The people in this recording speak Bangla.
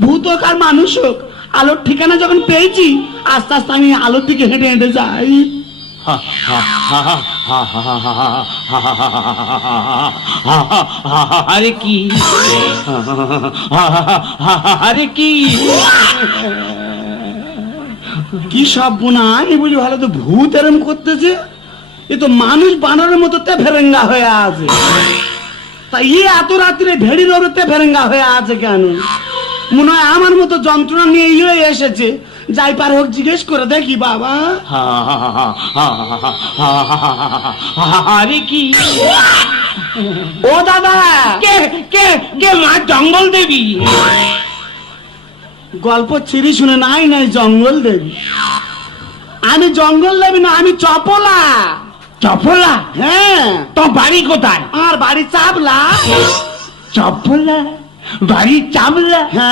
ভূত হোক আর মানুষ হোক, আলোর ঠিকানা যখন পেয়েছি আস্তে আস্তে আমি আলোর দিকে হেঁটে হেঁটে যাই। আরে কি, আরে কি, কি সব বোনা, আমি বুঝি ভালো তো ভূত এরম করতেছে, এ তো মানুষ বানরের মতো ফেরেঙ্গা হয়ে আছে। তা এত রাত্রে ভেড়ি রোদতে ফেরেঙ্গা হয়ে আছে কেন? মনে হয় আমার মতো যন্ত্রণা নিয়ে এসেছে। যাই পার হোক জিজ্ঞেস করে দেখি বাবা। আরে কি, ও দাদা, কে কে কে মা জঙ্গল দেবী? গল্প ছিঁড়ি শুনে নাই নাই জঙ্গল দেবী। আমি জঙ্গল দেবী না, আমি চপলা। চপলা? হ্যাঁ। তো বাড়ি কোথায়? আর বাড়ি চাপলা। চপলা বাড়ি চাবলা? হ্যাঁ।